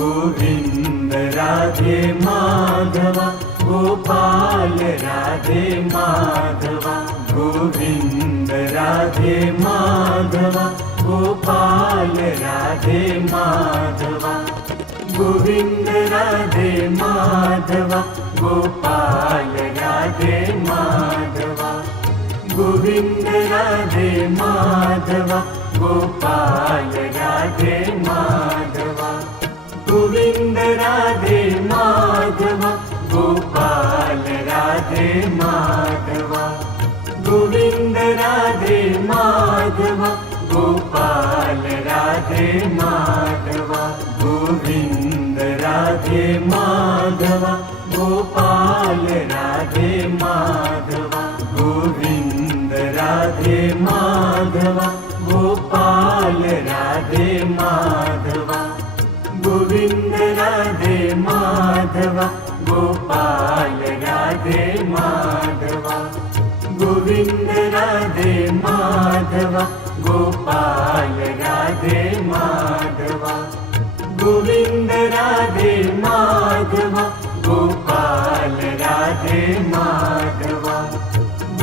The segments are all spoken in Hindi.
गोविंद राधे माधवा गोपाल राधे माधवा गोविंद राधे माधवा गोपाल राधे माधवा गोविंद राधे माधवा गोपाल राधे माधवा गोविंद राधे माधवा गोपाल राधे माधवा गोविंद राधे माधवा गोपाल राधे माधवा गोविंद राधे माधवा गोपाल राधे माधवा गोविंद राधे माधवा गोपाल राधे माधवा गोविंद राधे माधवा गोपाल राधे माधवा गोविंद राधे माधवा गोपाल राधे माधवा गोविंद राधे माधवा गोपाल राधे माधवा गोविंद राधे माधवा गोपाल राधे माधवा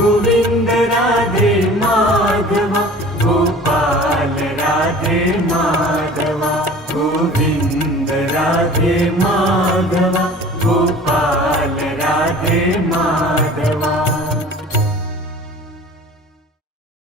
गोविंद राधे माधवा गोपाल राधे माधवा गोविंद राधे माधवा गोपाल राधे माधवा।